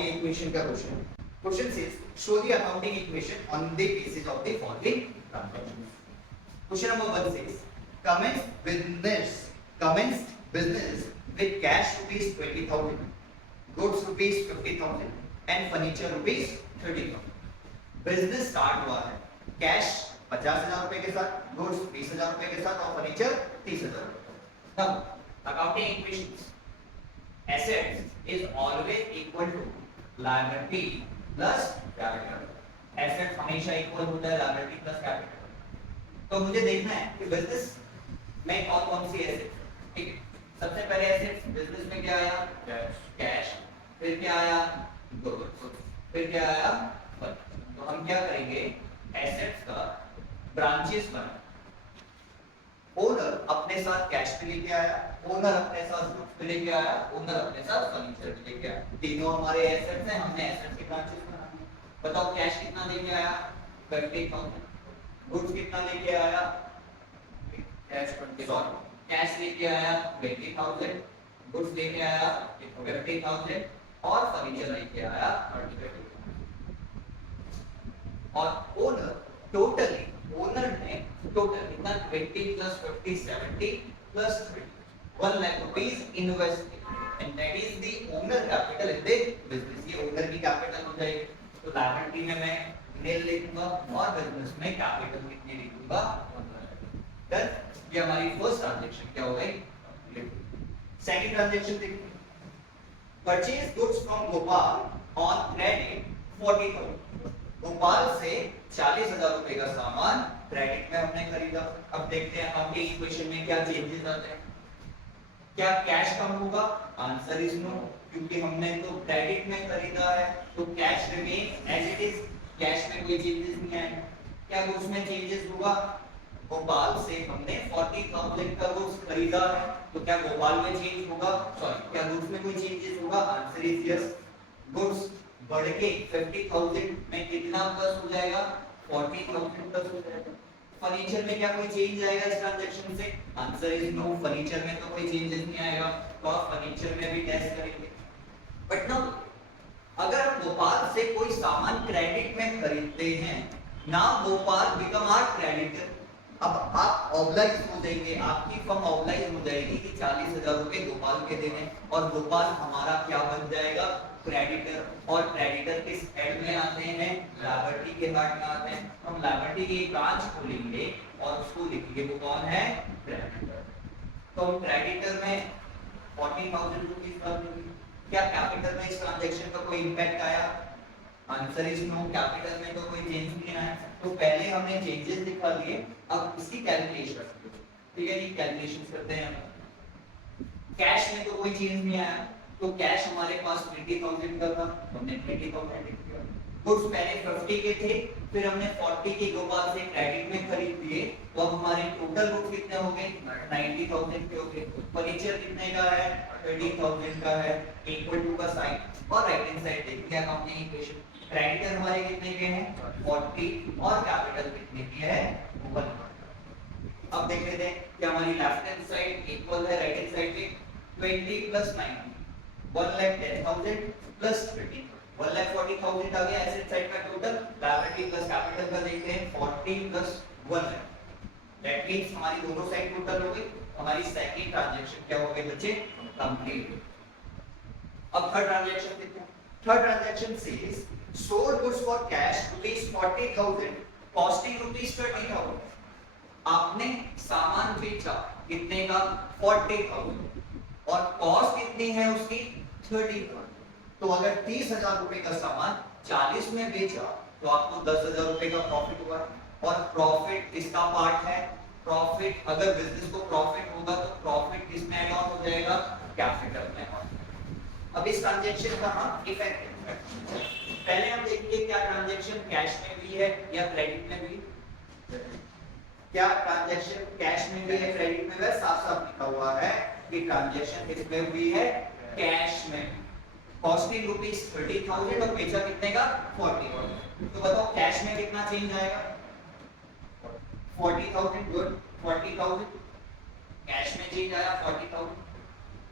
Accounting equation का question. Question says show the accounting equation on the basis of the following transactions. Question number 1 says commenced business with cash rupees 20,000, goods rupees 50,000 and furniture rupees 30,000। Business start हुआ है cash 50,000 रुपए के साथ, goods 20,000 रुपए के साथ और furniture 30,000 रुपए। Now accounting equations assets is always equal to liability plus capital। assets हमेशा इक्वल होता है liability plus capital। तो मुझे देखना है कि बिजनेस में और कौन सी एसेट, ठीक है। सबसे पहले एसेट्स बिजनेस में क्या आया, कैश, फिर क्या आया, गुड्स, फिर क्या आया, फर्नीचर। तो हम क्या करेंगे, एसेट्स का ब्रांचेस बना। ओनर अपने साथ कैश पे लेके आया, ओनर अपने साथ गुड्स पे लेके आया, ओनर अपने साथ फर्नीचर पे लेके आया। तीनों हमारे एसेट्स हैं, हमने एसेट्स के ब्रांचेस बनाए। बताओ कैश कितना लेके आया, 50,000। गुड्स कितना लेके आया, कैश 20,000। कैश लेके आया 20,000, गुड्स लेके आया 50,000 और फर्नीचर लेके आया 30,000। और ओनर ने टोटल कितना 20 plus 50 70 plus 30 1 lakh rupees invested and that is the owner capital in the business। ये ओनर की कैपिटल हो जाएगी। तो लायबिलिटी में मैं nil लिखूंगा और बिजनेस में कैपिटल कितनी लिखूंगा, 1 lakh। ये हमारी फर्स्ट ट्रांजैक्शन क्या हो गई। सेकंड ट्रांजैक्शन देखिए, purchase goods from Gopal on credit 40,000। Gopal से 40,000 रुपए का सामान क्रेडिट में हमने खरीदा। अब देखते हैं आपके इक्वेशन में क्या चेंजेस आते हैं। क्या कैश कम होगा, आंसर इज नो, क्योंकि हमने तो क्रेडिट में खरीदा है तो cash remain as it is, cash में कोई चेंजेस नहीं आएगा। क्या गुड्स में चेंजेस होगा, गोपाल से हमने 40,000 का गुड्स खरीदा है तो क्या गोपाल में चेंज होगा, सॉरी क्या गुड्स में कोई चेंजेस होगा, आंसर इज यस। गुड्स बढ़ के 50,000 में कितना प्लस हो जाएगा, 40,000 प्लस हो जाएगा। फर्नीचर में क्या कोई चेंज आएगा इस ट्रांजैक्शन से, आंसर इज नो, फर्नीचर में तो कोई चेंजेस नहीं आएगा। तो आप फर्नीचर में भी टेस्ट करेंगे। बट नाउ अगर हम गोपाल से कोई सामान क्रेडिट में खरीदते हैं, now Gopal become our creditor. अब आप ऑब्लाइज हो जाएंगे, आपकी फर्म ऑब्लाइज हो जाएगी कि 40,000 रुपए गोपाल के देने, और गोपाल हमारा क्या बन जाएगा, क्रेडिटर। और क्रेडिटर किस हेड में आते हैं, लायबिलिटी के पार्ट में आते हैं। हम लायबिलिटी की एक ब्रांच खोलेंगे और उसको लिखेंगे, वो कौन है, क्रेडिटर। तो हम क्रेडिटर में 40,000 रुपीस कर देंगे। क्या कैपिटल में इस ट्रांजैक्शन का कोई इंपैक्ट आया, आंसर इज नो, कैपिटल में तो कोई चेंज नहीं आया। तो पहले हमने चेंजेस दिखा दिए, अब इसकी कैलकुलेशन, ठीक है जी, कैलकुलेशन करते हैं। कैश में तो कोई चेंज नहीं आया, तो कैश हमारे पास 20,000 का था, हमने 20,000 लिख दिया। गुड्स पहले 50 के थे, फिर हमने 40 के गोपाल से क्रेडिट में खरीद दिए, तो अब हमारे टोटल गुड्स कितने हो गए, 90,000 के हो गए। फर्नीचर कितने का है, 30,000 का है, इक्वल टू का साइन और राइट हैंड साइड देखिए अकाउंटिंग इक्वेशन। क्रेडिटर हमारे कितने के हैं, 40 और कैपिटल कितने की है, 1। अब देख लेते हैं कि हमारी लेफ्ट हैंड साइड इक्वल है राइट हैंड साइड के। 20 plus 90 1,10,000 plus 30 1,40,000 आ गया एसेट साइड का टोटल। लायबिलिटी प्लस कैपिटल का देखते हैं 40 plus 1 lakh, दैट मींस हमारी दोनों साइड टोटल हो गई। हमारी सेकंड ट्रांजैक्शन क्या हो गई बच्चे, कंप्लीट। अब थर्ड ट्रांजैक्शन देखते हैं। Third transaction says sold goods for cash rupees 40,000 costing rupees 30,000। आपने सामान बेचा कितने का, 40,000 और कॉस्ट कितनी है उसकी, 30,000। तो अगर 30,000 रुपए का सामान 40 में बेचा तो आपको 10,000 रुपए का प्रॉफिट हुआ। और प्रॉफिट किसका पार्ट है, प्रॉफिट अगर बिजनेस को प्रॉफिट होगा तो प्रॉफिट किस में ऐड ऑन हो जाएगा, कैपिटल में। अब इस ट्रांजैक्शन का हम इफेक्ट पहले हम देखेंगे क्या ट्रांजैक्शन कैश में भी है या क्रेडिट में भी। क्या ट्रांजैक्शन कैश में भी है क्रेडिट में भी, साफ साफ लिखा हुआ है कि ट्रांजैक्शन किसमें हुई है, कैश में। कॉस्टिंग रुपीस 30,000 और बेचा कितने का, 40,000। तो बताओ कैश में कितना चेंज आएगा, 40,000। गुड, 40,000 कैश में चेंज आया 40,000।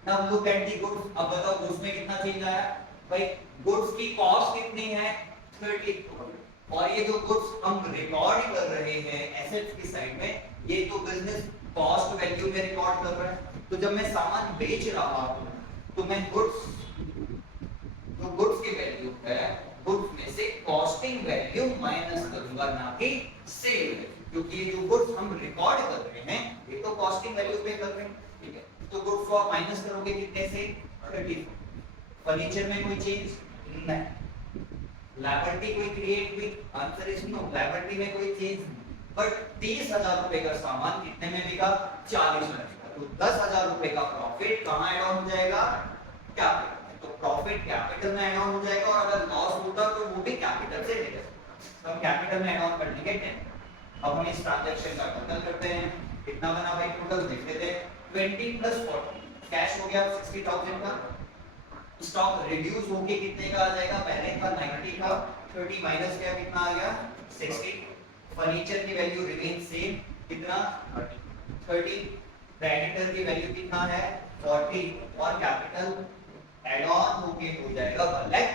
Now look at the goods. अब बताओ गुड्स में कितना चेंज आया, भाई गुड्स की कॉस्ट कितनी है 30 और ये जो गुड्स हम रिकॉर्ड कर रहे हैं एसेट्स की साइड में ये तो बिजनेस कॉस्ट वैल्यू में रिकॉर्ड कर रहा है। तो जब मैं सामान बेच रहा हूं तो मैं गुड्स जो गुड्स की वैल्यू है गुड्स में से कॉस्टिंग वैल्यू माइनस करूंगा ना कि सेल वैल्यू, क्योंकि ये जो गुड्स हम रिकॉर्ड कर रहे हैं ये तो कॉस्टिंग वैल्यू पे कर रहे हैं, ठीक है। तो गुड्स को आप माइनस करोगे कितने से 30। फर्नीचर में कोई चेंज नहीं, लायबिलिटी कोई क्रिएट हुई, आंसर इज नो, लायबिलिटी में कोई चेंज नहीं। बट 30,000 रुपए का सामान कितने में बिका 40 में बिका, तो 10,000 रुपए का प्रॉफिट कहां ऐड ऑन हो जाएगा कैपिटल, तो प्रॉफिट कैपिटल में ऐड ऑन हो जाएगा और अगर लॉस होता तो वो भी कैपिटल से लेगा, तो हम कैपिटल में ऐड ऑन कर लेंगे 10। अब हम इस ट्रांजैक्शन का टोटल करते हैं, कितना बना भाई टोटल देख लेते हैं 20 + 40 कैश हो गया 60,000 का, स्टॉक रिड्यूस होके कितने का आ जाएगा, पहले था 90 का, 30 माइनस किया कितना आ गया 60। फर्नीचर की वैल्यू रिमेन सेम कितना 30, क्रेडिटर की वैल्यू कितना है 40 और कैपिटल ऐड ऑन होके हो जाएगा 1 लाख।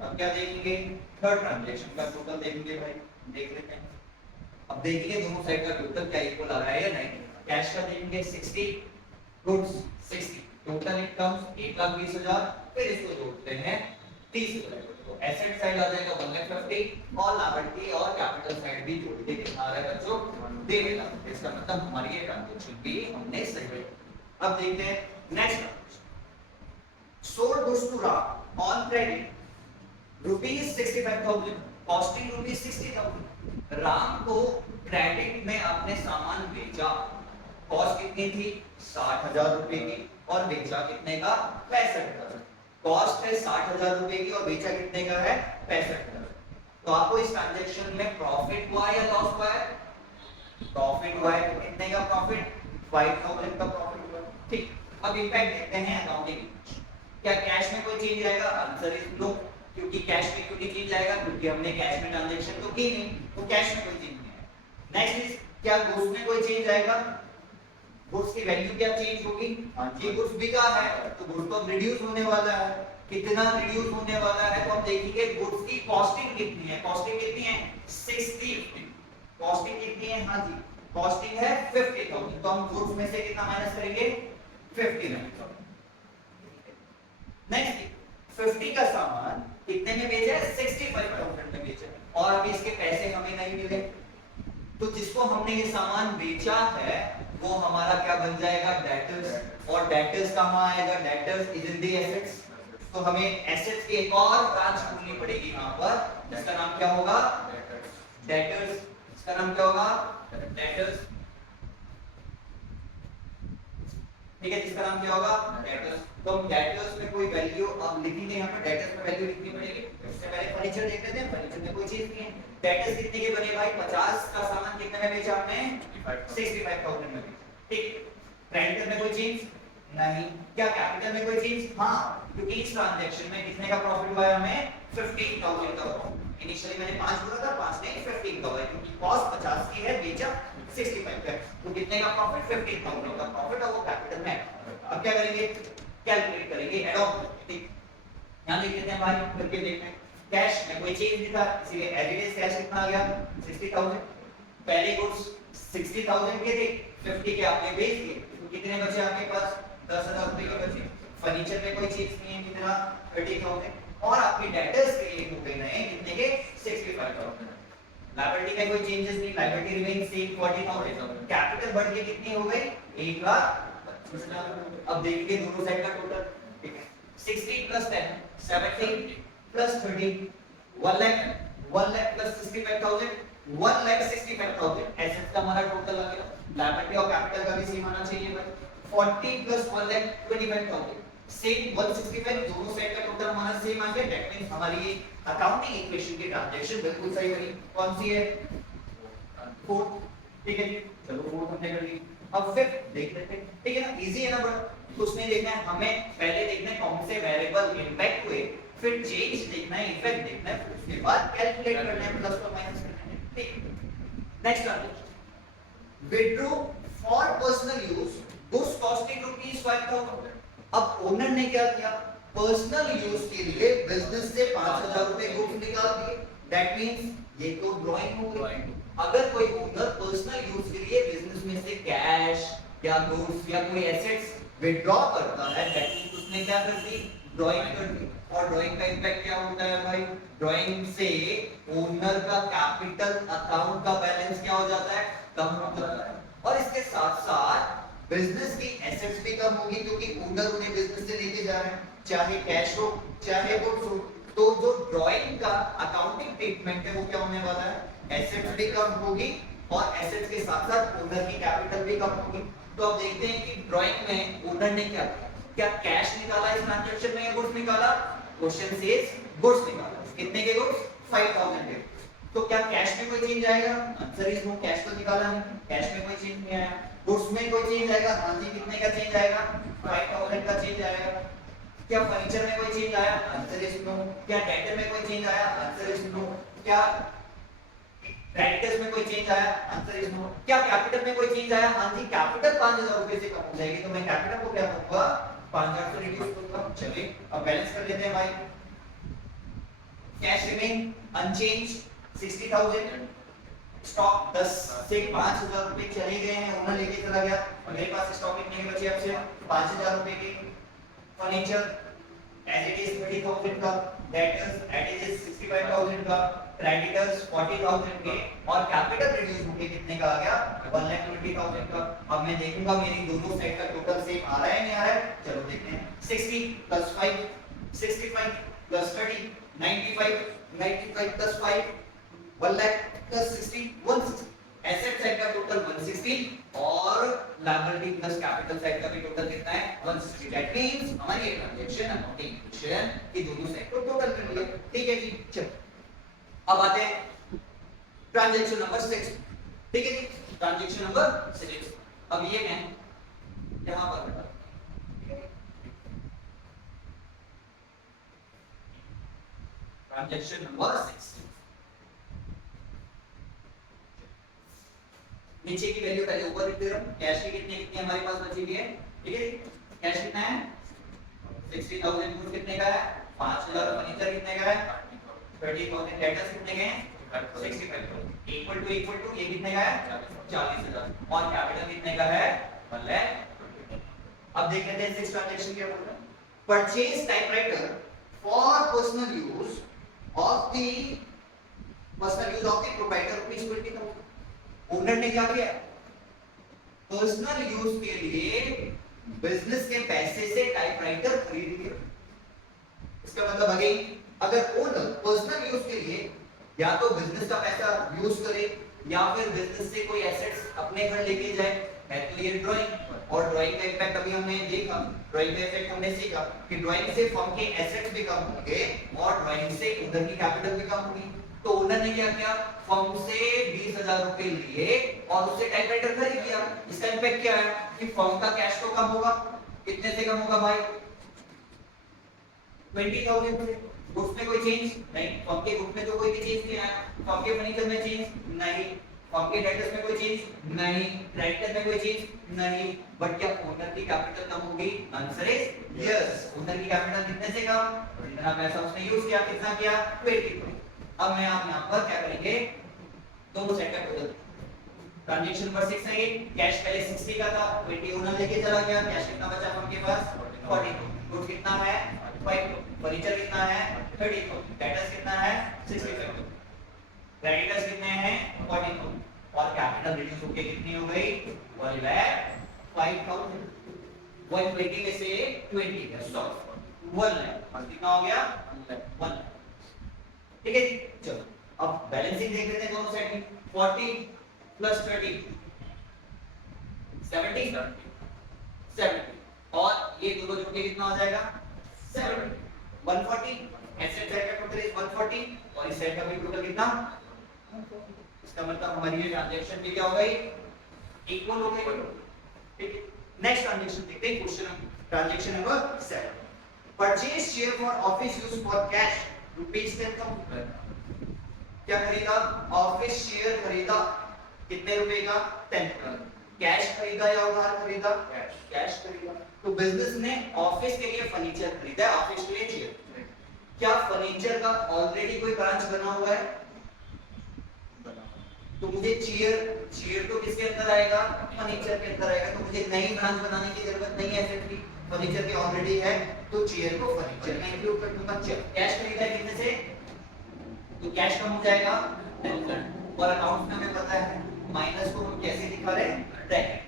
अब क्या देखेंगे थर्ड ट्रांजैक्शन का टोटल देखेंगे भाई, देख लेते हैं। अब देखिए दोनों साइड का टोटल क्या इक्वल आ रहा है या नहीं। कैश का देखेंगे 60, गुड्स 60, टोटल इट कम्स 1,20,000, फिर इसको जोड़ते हैं 30,000, तो एसेट साइड आ जाएगा 1,50,000 और लायबिलिटी और कैपिटल साइड भी जोड़ के कितना आ रहा है बच्चों 1.5 लाख। इसका मतलब हमारी ये ट्रांजैक्शन भी हमने सही। अब देखते हैं next sold goods to Ram on credit ₹65,000 costing ₹60,000। Ram को क्रेडिट में अपने सामान बेचा, कॉस्ट कितनी थी 60,000 रुपए की और बेचा कितने का 65,000। कॉस्ट है 60,000 रुपए की और बेचा कितने का है 65,000। तो आपको इस ट्रांजैक्शन में प्रॉफिट हुआ या लॉस हुआ है, प्रॉफिट हुआ है। कितने का प्रॉफिट 5,000 का प्रॉफिट हुआ, ठीक। अब इम्पैक्ट देखते हैं अकाउंटिंग, क्या कैश में कोई चेंज आएगा, आंसर इज नो, क्योंकि कैश में क्यों नहीं चेंज आएगा, क्योंकि हमने कैश में ट्रांजैक्शन तो की नहीं, तो कैश में कोई चेंज नहीं आएगा। नेक्स्ट इज क्या गुड्स में कोई चेंज आएगा, गुड्स की वैल्यू क्या चेंज होगी, हां जी गुड्स बिका है तो गुड्स तो रिड्यूस होने वाला है, कितना रिड्यूस होने वाला है तो हम देखेंगे गुड्स की कॉस्टिंग कितनी है, कॉस्टिंग कितनी है 60, कॉस्टिंग कितनी है, हां जी कॉस्टिंग है 50,000, तो हम गुड्स में से कितना माइनस करेंगे 50,000। नेक्स्ट 50 का सामान कितने में बेचा है 65,000 में बेचा है और अभी इसके पैसे हमें नहीं मिले, तो जिसको हमने ये सामान बेचा है वो हमारा क्या बन जाएगा डेटर्स, और डेटर्स कहां आएगा, debtors is in the assets, तो हमें एसेट्स की एक और ब्रांच खोलनी पड़ेगी यहां पर, जिसका नाम क्या होगा डेटर्स, इसका नाम क्या होगा डेटर्स, ठीक है, जिसका नाम क्या होगा डेटर्स। तो हम डेटर्स में कोई वैल्यू अब लिखेंगे, यहाँ पे डेटर्स में वैल्यू लिखनी पड़ेगी। उससे पहले फर्नीचर देख लेते हैं, फर्नीचर में कोई चीज नहीं है। डेटर्स कितने के बने भाई 50 का सामान कितने में बेचा आपने 65,000 में, ठीक। क्रेडिटर में कोई चेंज नहीं, क्या कैपिटल में कोई चेंज, हां क्योंकि इस ट्रांजैक्शन में कितने का प्रॉफिट हुआ है हमें 15,000 का प्रॉफिट। इनिशियली मैंने 5 बोला था, 5 नहीं 15 का हुआ, क्योंकि कॉस्ट 50 की है, बेचा 65 का, तो कितने का प्रॉफिट 15,000 का प्रॉफिट और वो कैपिटल में। अब क्या करेंगे कैलकुलेट करेंगे एड ऑन, ठीक। यहां देख लेते हैं भाई करके देखते हैं, कैश में कोई चेंज नहीं था इसलिए एवरीडेज कैश कितना आ गया 60,000, पहले गुड्स 60,000 के थे 50 के आपने बेच दिए, तो कितने बचे आपके पास 10,000 रुपए के बचे। फर्नीचर में कोई चीज नहीं है, कितना 30,000 और आपके डेटर्स के लिए हो गए नए कितने के 65,000। लायबिलिटी में कोई चेंजेस नहीं, लायबिलिटी रिमेन सेम 40,000, कैपिटल बढ़ के कितनी हो गई 1,00,000। अब देखिए दोनों साइड का टोटल, ठीक है 60 + 10 70 + 30 1 लाख, 1 लाख + 65,000 1,65,000 एसेट्स का हमारा टोटल आ गया। लायबिलिटी और कैपिटल का भी सेम आना चाहिए भाई, 40 + 1,25,000 सेम 165, दोनों साइड का टोटल हमारा सेम आ गया। दैट मींस हमारी ये अकाउंटिंग इक्वेशन की ट्रांजैक्शन बिल्कुल सही बनी। कौन सी है 4, ठीक है जी, चलो 4 हमने कर ली। अब फिर देख लेते हैं, ठीक है ना, इजी है ना, बट कुछ नहीं देखना है हमें, पहले देखना है कौन से वेरिएबल इंपैक्ट हुए, फिर चेंज देखना है, इफेक्ट देखना है, उसके बाद कैलकुलेट करना है प्लस और माइनस करना है, ठीक। Next transaction withdraw for personal use goods costing ₹5,000। अब ओनर ने क्या किया, पर्सनल यूज के लिए बिजनेस से 5,000 रुपए गुड्स निकाल दिए, दैट मींस ये तो ड्राइंग हो गई। अगर कोई ओनर पर्सनल यूज के लिए बिजनेस में से कैश या गुड्स या कोई एसेट्स विड्रॉ करता है, दैट मींस उसने क्या कर दी, ड्राइंग कर दी। और ड्राइंग का इंपैक्ट क्या होता है भाई, ड्राइंग से ओनर का कैपिटल अकाउंट का बैलेंस क्या हो जाता है, कम हो जाता है। और इसके साथ साथ बिजनेस की एसेट्स भी कम होगी, क्योंकि ओनर उन्हें बिजनेस से लेके जा रहे हैं, चाहे कैश हो चाहे गुड्स हो। तो जो ड्राइंग का अकाउंटिंग ट्रीटमेंट है वो क्या होने वाला है, एसेट्स भी कम होगी और एसेट्स के साथ साथ ओनर की कैपिटल भी कम होगी। तो अब देखते हैं कि ड्राइंग में ओनर ने क्या किया, क्या कैश निकाला इस ट्रांजैक्शन में या गुड्स निकाला, क्वेश्चन सेज गुड्स निकाला। कितने के गुड्स, 5,000 के। तो क्या कैश में कोई चेंज आएगा, आंसर इज नो, कैश तो निकाला है, कैश में कोई चेंज नहीं आया। गुड्स में कोई चेंज आएगा, हां जी, कितने का चेंज आएगा, 5,000 का चेंज आएगा। क्या फर्नीचर में कोई चेंज आया, आंसर इज नो। क्या डेटर में कोई चेंज आया, आंसर इज नो। क्या क्रेडिटर्स में कोई चेंज आया, आंसर इज नो। क्या कैपिटल में कोई चेंज आया, हां जी, कैपिटल 5,000 रुपए से कम हो जाएगी, तो मैं कैपिटल को क्या करूंगा, 5,000 से रिड्यूस करूंगा। चलिए अब बैलेंस कर लेते हैं भाई। कैश रिमेन अनचेंज्ड 60,000, स्टॉक 10 से 5,000 रुपए चले गए हैं, ओनर लेके चला गया और मेरे पास स्टॉक कितने के बचे अब से, 5,000 रुपए के। फर्नीचर एज इट इज 20,000 का, डेटर्स एज इट इज 65,000 का, क्रेडिटर्स 40,000 के, और कैपिटल रिड्यूस होके कितने का आ गया, 1,20,000 का। अब मैं देखूंगा मेरी दोनों साइड का टोटल सेम आ रहा है नहीं आ रहा है, चलो देखते हैं। 60 + 5 65 + 30 95 95 + 5 1 लाख + 60 160। एसेट साइड का टोटल 160 और लायबिलिटी प्लस कैपिटल साइड का भी टोटल कितना है, 160। दैट मींस हमारी ये ट्रांजैक्शन अकाउंटिंग इक्वेशन की दोनों साइड को टोटल कर लिया। ठीक है जी, चलो अब आते हैं ट्रांजैक्शन नंबर 6। ठीक है जी, ट्रांजैक्शन नंबर 6। अब ये मैं यहां पर बता, ट्रांजैक्शन नंबर 6 नीचे की वैल्यू पहले ऊपर लिख दे रहा हूं। कैश की कितनी कितनी हमारे पास बची हुई है, ठीक है। कैश कितना है, 60,000, गुड्स कितने का है, 5,000, फर्नीचर कितने का है, 30,000, डेटर्स कितने के हैं, 65,000, इक्वल टू ये कितने का है, 40,000, और कैपिटल कितने का है, 1 लाख। अब देख लेते हैं 6 ट्रांजैक्शन क्या बोल रहा है। Purchase typewriter for personal use of the proprietor rupees 20,000। Owner ने क्या किया, पर्सनल यूज के लिए बिजनेस के पैसे से टाइपराइटर खरीद लिया। इसका मतलब अगेन, अगर ओनर पर्सनल यूज के लिए या तो बिजनेस का पैसा यूज करे या फिर बिजनेस से कोई एसेट्स अपने घर लेके जाए, है तो ये ड्राइंग। और ड्राइंग का इफेक्ट अभी हमने देखा, ड्राइंग का इफेक्ट हमने सीखा कि ड्राइंग से फर्म के एसेट्स भी कम होंगे और ड्राइंग से ओनर की कैपिटल भी कम होगी। तो ओनर ने क्या किया, फर्म से 20,000 रुपए लिए और उससे टाइपराइटर खरीद लिया। इसका इम्पैक्ट क्या है कि फर्म का कैश तो कम होगा, कितने से कम होगा भाई, 20,000 से। गुड्स में कोई चेंज नहीं, फर्म के गुड्स में तो कोई भी चेंज नहीं आया, फर्म के फर्नीचर में चेंज नहीं, फर्म के डेटर्स में कोई चेंज नहीं, क्रेडिटर में कोई चेंज नहीं। बट क्या ओनर की कैपिटल कम होगी, आंसर इज यस। ओनर की कैपिटल कितने से कम, जितना पैसा उसने यूज किया, कितना किया, 20। अब मैं आप यहां पर क्या करेंगे, दोनों साइड का टोटल। ट्रांजैक्शन नंबर 6 है, कैश पहले 60 का था, 20 ओनर लेके चला गया, कैश कितना बचा फर्म के पास, 40। गुड्स कितना है, 5। फर्नीचर कितना है, 30। डेटर्स कितना है, 65। क्रेडिटर्स कितने हैं, 40। और कैपिटल रिड्यूस होके कितनी हो गई, 1,05,000। 120 में से 20 है, सॉरी 1 लाख, और कितना हो गया, 1 लाख। ठीक है जी, चलो अब बैलेंसिंग देख लेते हैं दोनों साइड में। 40 + 30 70 70, और ये दोनों जोड़ के कितना हो जाएगा, 70। 140, एसेट साइड का टोटल इज 140 और इस साइड का भी टोटल कितना, इसका मतलब हमारी ये ट्रांजैक्शन भी क्या हो गई, इक्वल हो गई। ठीक है, नेक्स्ट ट्रांजैक्शन देखते हैं, question transaction number 7। Purchase share for office use for cash ₹10,000। क्या खरीदा, ऑफिस शेयर खरीदा, कितने रुपए का, 10,000। कैश खरीदा या उधार खरीदा? कैश खरीदा। तो बिजनेस ने ऑफिस के लिए फर्नीचर खरीदा है, ऑफिस के लिए चेयर। क्या फर्नीचर का ऑलरेडी कोई ब्रांच बना हुआ है? तो मुझे चेयर तो किसके अंदर आएगा? फर्नीचर के अंदर आएगा। तो मुझे नई ब्रांच बनाने की जरूरत नहीं है एसेट की, फर्नीचर की ऑलरेडी है, तो चेयर को फर्नीचर में इंक्लूड कर दूंगा। कैश खरीदा है कितने से? तो कैश कम हो जाएगा 10,000। और अकाउंट्स में हमें पता है माइनस को हम कैसे दिखा रहे हैं? ब्रैकेट।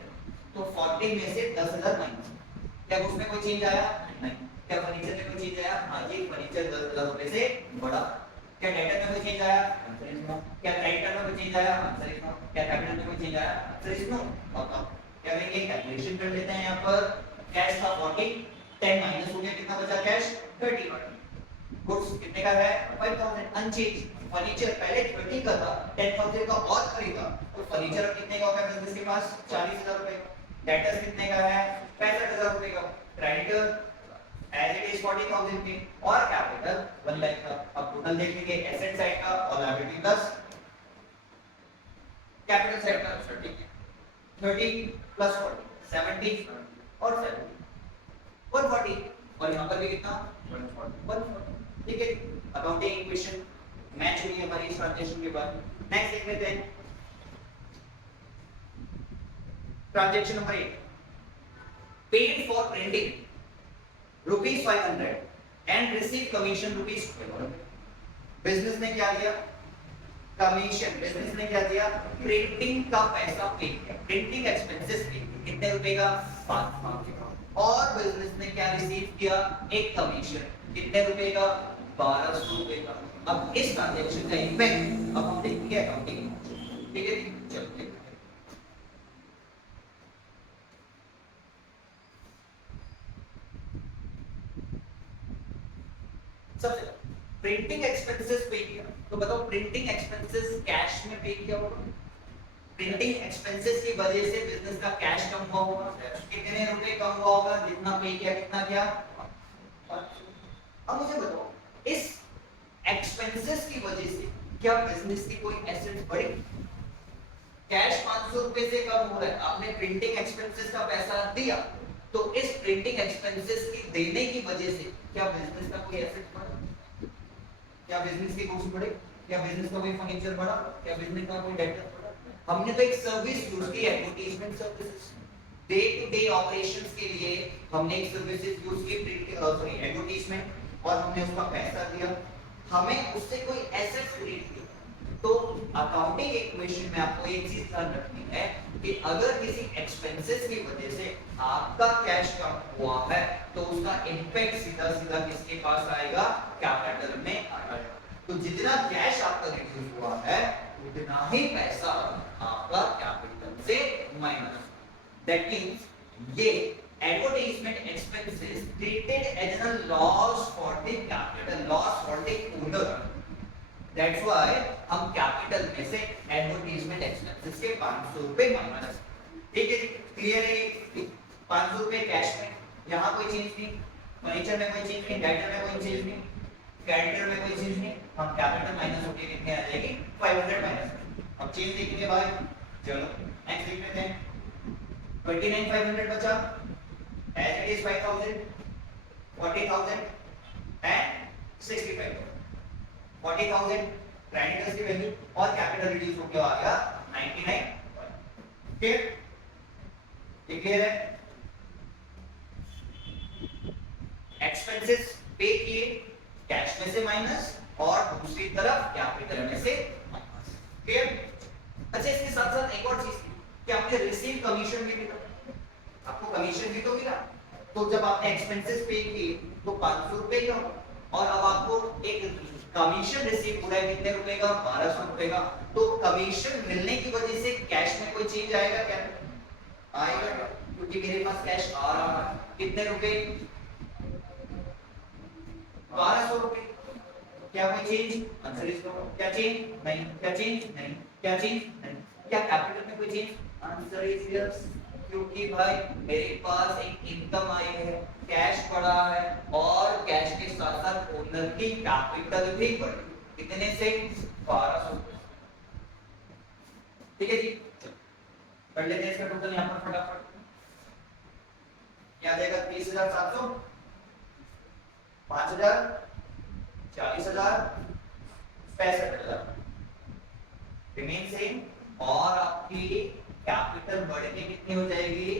तो 40 में से 10,000 माइनस। क्या उसमें कोई चेंज आया? नहीं। क्या फर्नीचर में कोई चेंज आया? हाँ जी, फर्नीचर 10,000 रुपए से बढ़ा। क्या डेटर में कोई चेंज आया? Answer is no. क्या क्रेडिटर में कोई चेंज आया? Answer is no. क्या कैपिटल में कोई चेंज आया? Answer is no. बताओ क्या करेंगे? कैलकुलेशन कर लेते हैं। यहाँ पर कैश था 40, 10 माइनस हो गया, कितना बचा कैश? 30। गुड्स कितने का है? 5000 अनचेंज। फर्नीचर पहले 30 का था, 10,000 का और खरीदा, तो फर्नीचर अब कितने का होगा बिजनेस के पास? 40,000 रुपए। डेटर्स कितने का है? 65,000 रुपए का। क्रेडिटर एज इट इज 40,000 के, और कैपिटल 1 लाख का। अब टोटल देख लीजिए एसेट साइड का और लायबिलिटी प्लस कैपिटल साइड का 30 प्लस 40 70 और 70 140। और यहां पर भी कितना? 140। ठीक है, अकाउंटिंग इक्वेशन मैच हुई हमारी इस ट्रांजैक्शन के बाद। नेक्स्ट देख लेते हैं transaction number 8। Paid for printing ₹500 and receive commission ₹1200। Business ने क्या दिया? कमीशन। बिजनेस ने क्या दिया? प्रिंटिंग का पैसा पे किया, प्रिंटिंग एक्सपेंसेस पे कितने रुपए का? 500 का। और बिजनेस ने क्या रिसीव किया? एक कमीशन। कितने रुपए का? 1200 रुपए का। अब इस ट्रांजैक्शन का इम्पैक्ट अब हम देखेंगे अकाउंटिंग। ठीक है, चलो सबसे प्रिंटिंग एक्सपेंसेस पे किया, तो बताओ प्रिंटिंग एक्सपेंसेस कैश में पे किया होगा। प्रिंटिंग एक्सपेंसेस की वजह से बिजनेस का कैश कम हुआ होगा। कितने रुपए कम हुआ होगा? जितना पे किया कितना किया? अब मुझे बताओ इस एक्सपेंसेस की वजह से क्या बिजनेस की कोई एसेट बढ़ी? कैश 500 रुपए से कम हो रहा है, आपने प्रिंटिंग एक्सपेंसेस का पैसा दिया, तो इस प्रिंटिंग एक्सपेंसेस की देने की वजह से क्या बिजनेस का कोई एसेट बढ़ा? क्या बिजनेस की कॉस्ट बढ़े? क्या बिजनेस का कोई फर्नीचर बढ़ा? क्या बिजनेस का कोई डेटर बढ़ा? हमने तो एक सर्विस यूज की, advertisement services. Day to day operations के लिए हमने एक सर्विसेज यूज की, एडवर्टाइजमेंट, और हमने उसका पैसा दिया, हमें उससे कोई एसेट क्रिएट किया। तो अकाउंटिंग इक्वेशन में आपको एक चीज ध्यान रखनी है कि अगर किसी एक्सपेंसेस की वजह से आपका कैश कम हुआ है तो उसका इंपैक्ट सीधा सीधा किसके पास आएगा? कैपिटल में आएगा। तो जितना कैश आपका रिड्यूस हुआ है उतना ही पैसा आपका कैपिटल से माइनस। दैट मींस ये advertisement expenses treated as a loss for the capital, loss for the owner. That's why हम कैपिटल में से एडवर्टाइजमेंट एक्सपेंसेस के 500 रुपए माइनस। ठीक है, क्लियर है? 500 रुपए कैश में, यहाँ कोई चेंज नहीं, फर्नीचर में कोई चेंज नहीं, डेटर में कोई चेंज नहीं, क्रेडिटर में कोई चेंज नहीं, हम कैपिटल माइनस होके कितने आ जाएगी? 500 माइनस। अब चेंज देखेंगे भाई, चलो नेक्स्ट लिख लेते हैं। 29,500 बचा, as it is 5,000, 40,000 and 65,000। 40,000 creditors की वैल्यू और कैपिटल रिड्यूस होकर आ गया 99। क्लियर? ये क्लियर है? एक्सपेंसेस पे किए कैश में से माइनस और दूसरी तरफ कैपिटल में से माइनस। क्लियर? अच्छा, इसके साथ साथ एक और चीज थी कि आपने रिसीव कमीशन भी मिला, आपको कमीशन भी तो मिला। तो जब आपने एक्सपेंसेस पे किए तो 500 रुपए का, और अब आपको एक कमीशन रिसीव हो रहा है कितने रुपए का? 1200 रुपए का। तो कमीशन मिलने की वजह से कैश में कोई चेंज आएगा क्या? आएगा, क्योंकि मेरे पास कैश आ रहा है। कितने रुपए? 1200 रुपए। क्या कोई चेंज? Answer is no. क्या चेंज? नहीं। क्या चेंज? नहीं। क्या चेंज? नहीं। क्या कैपिटल में कोई चेंज? आंसर इज यस, क्योंकि भाई मेरे पास एक इनकम आई है, कैश पड़ा है, और कैश के साथ साथ ओनर की कैपिटल भी बढ़ी। कितने से? 1200। ठीक है जी, कर लेते हैं इसका टोटल यहाँ पर फटाफट। क्या देगा 30,700, 5,000, 40,000, 65,000 रिमेन सेम। और आपकी कैपिटल बढ़ के कितनी हो जाएगी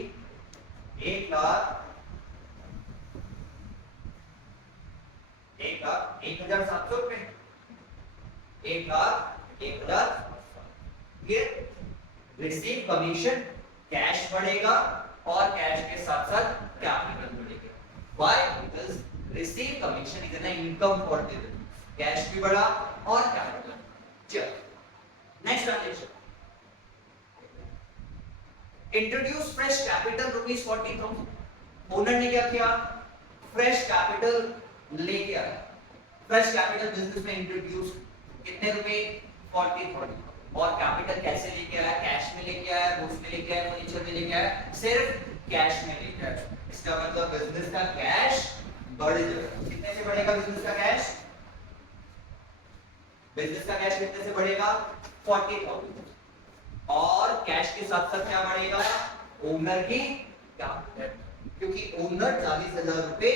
1,01,0700 रुपए, 1,01,000। ये रिसीव कमीशन कैश बढ़ेगा और कैश के साथ साथ कैपिटल बढ़ेगा। Why? Because receive commission is an income for the cash भी बढ़ा और कैपिटल। चलो next transaction. Introduce fresh capital rupees 40,000। Owner ने क्या किया फ्रेश कैपिटल लेके आया। फ्रेश कैपिटल बिजनेस में इंट्रोड्यूस कितने रुपए 40,000। और कैपिटल कैसे लेके आया कैश में लेके आया गुड्स में लेके आया फर्नीचर में लेके आया सिर्फ कैश में लेके आया। इसका मतलब बिजनेस का कैश बढ़ जाएगा। कितने से बढ़ेगा बिजनेस का कैश? बिजनेस का कैश कितने से बढ़ेगा 40,000। और कैश के साथ साथ क्या बढ़ेगा ओनर की कैपिटल, क्योंकि ओनर 40,000 रुपए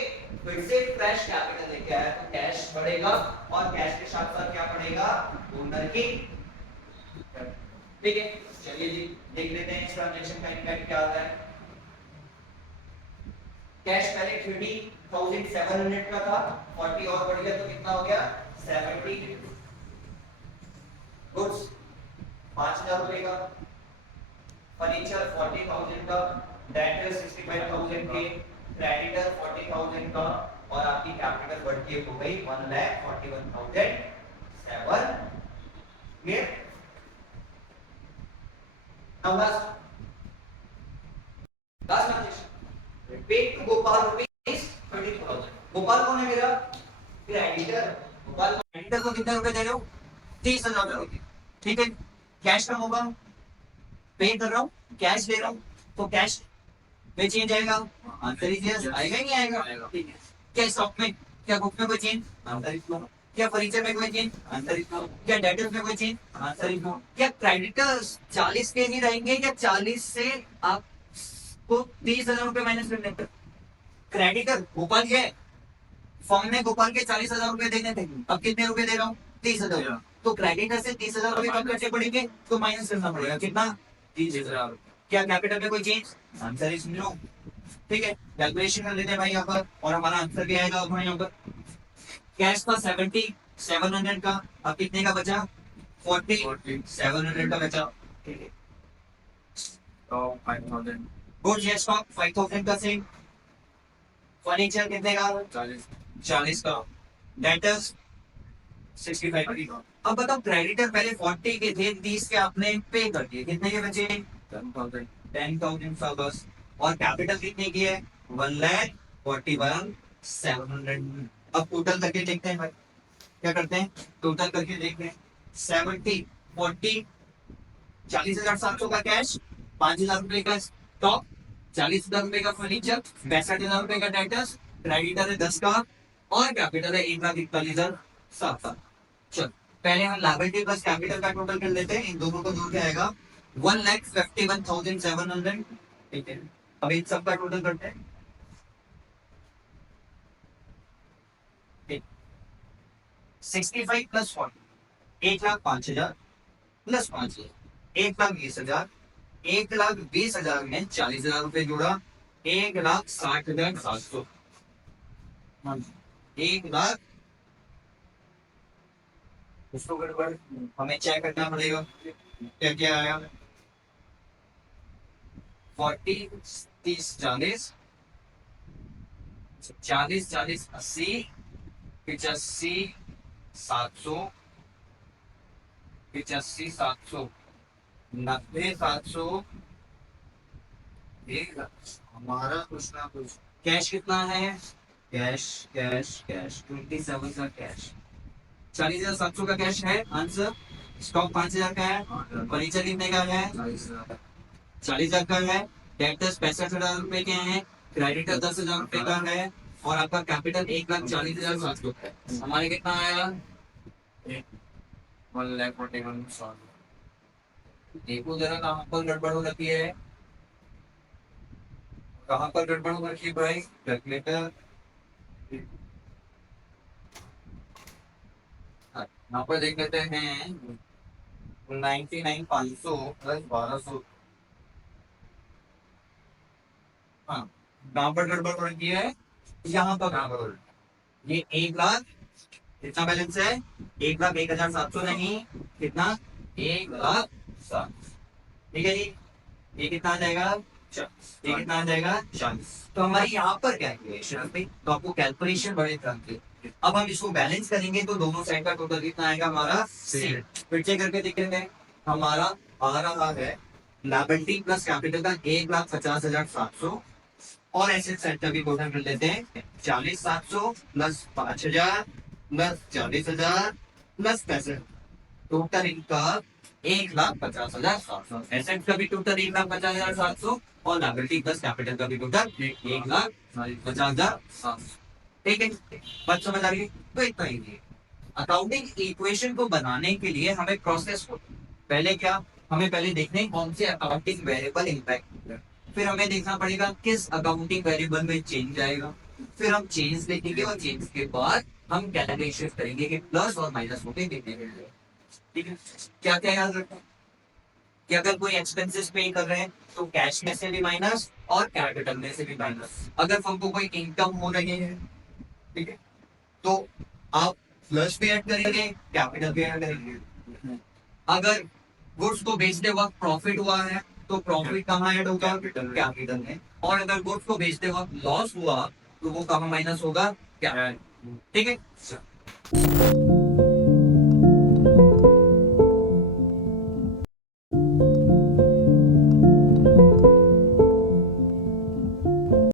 फिर से फ्रेश कैपिटल लेके आया तो कैश बढ़ेगा और कैश के साथ साथ क्या बढ़ेगा ओनर की। ठीक है चलिए जी देख लेते हैं इस ट्रांजैक्शन का इम्पैक्ट क्या आता है। कैश पहले 30,700 का था 40 और बढ़ गया तो कितना हो गया 70। गुड्स 5,000 रुपए का, फर्नीचर 40,000 का, डेटर्स 65,000 के, क्रेडिटर 40,000 का और आपकी कैपिटल बढ़ के हो गई 1,41,007। Clear? Now last transaction. Paid to Gopal rupees 30,000. Gopal कौन है मेरा क्रेडिटर। गोपाल क्रेडिटर को कितने रुपए दे रहे हो 30,000 रुपए। ठीक है कैश कम होगा पे कर रहा हूँ कैश ले रहा हूँ तो कैश में चेंज आएगा आंसर इज यस आएगा ही नहीं आएगा। ठीक है क्या स्टॉक में क्या बुक में कोई चेंज आंसर इज नो। क्या फर्नीचर में कोई चेंज आंसर इज नो। क्या डेटर्स में कोई चेंज आंसर इज नो। क्या क्रेडिटर्स 40 के ही रहेंगे क्या 40 से आपको 30,000 रुपए माइनस करने पर क्रेडिटर गोपाल है फॉर्म में गोपाल के 40,000 रुपए देने थे अब कितने रुपए दे रहा हूँ 30,000 तो क्रेडिटर से 30,000 रुपए कम करने पड़ेंगे तो माइनस करना पड़ेगा कितना 30,000। क्या कैपिटल में कोई चेंज आंसर इज नो। ठीक है कैलकुलेशन कर लेते हैं भाई यहाँ पर और हमारा आंसर भी आएगा अब यहाँ पर। कैश था 700 का अब कितने का बचा 700 का बचा। ठीक है तो 5,000 गुड्स या स्टॉक 5,000 का सेम। फर्नीचर कितने का 40 का। डेटर्स 65 का। अब बताओ क्रेडिटर पहले 40 के थे 30 के आपने पे कर दिए कितने के बचे 10,000 का बस। और कैपिटल कितने की है 1,41,700। अब टोटल करके देखते हैं भाई क्या करते हैं टोटल करके देखते हैं 70 40 40,700 का कैश 5,000 रुपए का स्टॉक 40,000 रुपए का फर्नीचर 65,000 रुपए का डेटर्स क्रेडिटर है 10 का और कैपिटल है 1,41,700। चल पहले हम लायबिलिटी प्लस कैपिटल का टोटल कर लेते हैं इन दोनों को जोड़ के आएगा 1,51,700। ठीक है अब इन सब का टोटल करते हैं 65 प्लस 40 1,05,000 प्लस 5,000 1,20,000 1,20,000 में 40,000 रुपए जोड़ा 1,60,700 1,00,000 उसको गड़बड़ हमें चेक करना पड़ेगा क्या क्या आया 40 30 40 40 40 80 85 700 85 700 90 700 हमारा कुछ ना कुछ कैश कितना है कैश कैश कैश 27 का कैश 40,700 का कैश है आंसर। स्टॉक 5,000 का है फर्नीचर कितने का है 40,000 का है। डेटर्स 65,000 रुपए के हैं क्रेडिटर 10,000 रुपए का है और आपका कैपिटल 1,40,700 है। हमारे कितना आया 1,41,000 देखो जरा कहाँ पर गड़बड़ हो रखी है, कहाँ पर गड़बड़ हो रखी है भाई, कैलकुलेटर। हाँ, यहाँ पर देख लेते हैं 99,500 प्लस 1200। हाँ, कहाँ पर गड़बड़ हो रखी है, यहाँ पर गड़बड़ हो रखी है। ये 1 लाख कितना बैलेंस है, 1,01,700 नहीं, कितना, 1,07,000। ठीक है जी, ये कितना आ जाएगा, 40। ये कितना आ जाएगा, 40। तो हमारी यहाँ पर कैलकुलेशन पे, तो आपको कैलकुलेशन बड़े ध्यान से। अब हम इसको बैलेंस करेंगे तो दोनों साइड का टोटल कितना आएगा हमारा, सेम। फिर चेक करके देखेंगे, हमारा आ रहा है लायबिलिटी प्लस कैपिटल का 1,50,700, और एसेट साइड का भी टोटल कर लेते हैं 40,700 प्लस 5,000 प्लस 40,000 प्लस 65, टोटल इनका 1,50,700। एसेट का भी टोटल 1,50,700 और लायबिलिटी प्लस कैपिटल का भी टोटल 1,50,700। ठीक है, बात समझ आ रही है, तो इतना ही है। अकाउंटिंग इक्वेशन को बनाने के लिए हमें प्रोसेस को, पहले क्या, हमें पहले देखने हैं कौन से अकाउंटिंग वेरिएबल इम्पैक्ट, फिर हमें देखना पड़ेगा किस अकाउंटिंग वेरिएबल में चेंज आएगा, फिर हम चेंज देखेंगे और चेंज के बाद हम कैलकुलेशन करेंगे कि प्लस और माइनस होते कितने मिल। ठीक है, क्या क्या याद रखना कि अगर कोई एक्सपेंसेस पे कर रहे हैं तो कैश में से भी माइनस और कैपिटल में से भी माइनस। अगर हमको कोई इनकम हो रही है, ठीक है, तो आप प्लस भी ऐड करेंगे, कैपिटल भी ऐड करेंगे। अगर गुड्स को बेचते वक्त प्रॉफिट हुआ है तो प्रॉफिट कहाँ ऐड होगा, कैपिटल में। और अगर गुड्स को बेचते वक्त लॉस हुआ तो वो कहाँ माइनस होगा, क्या। ठीक है।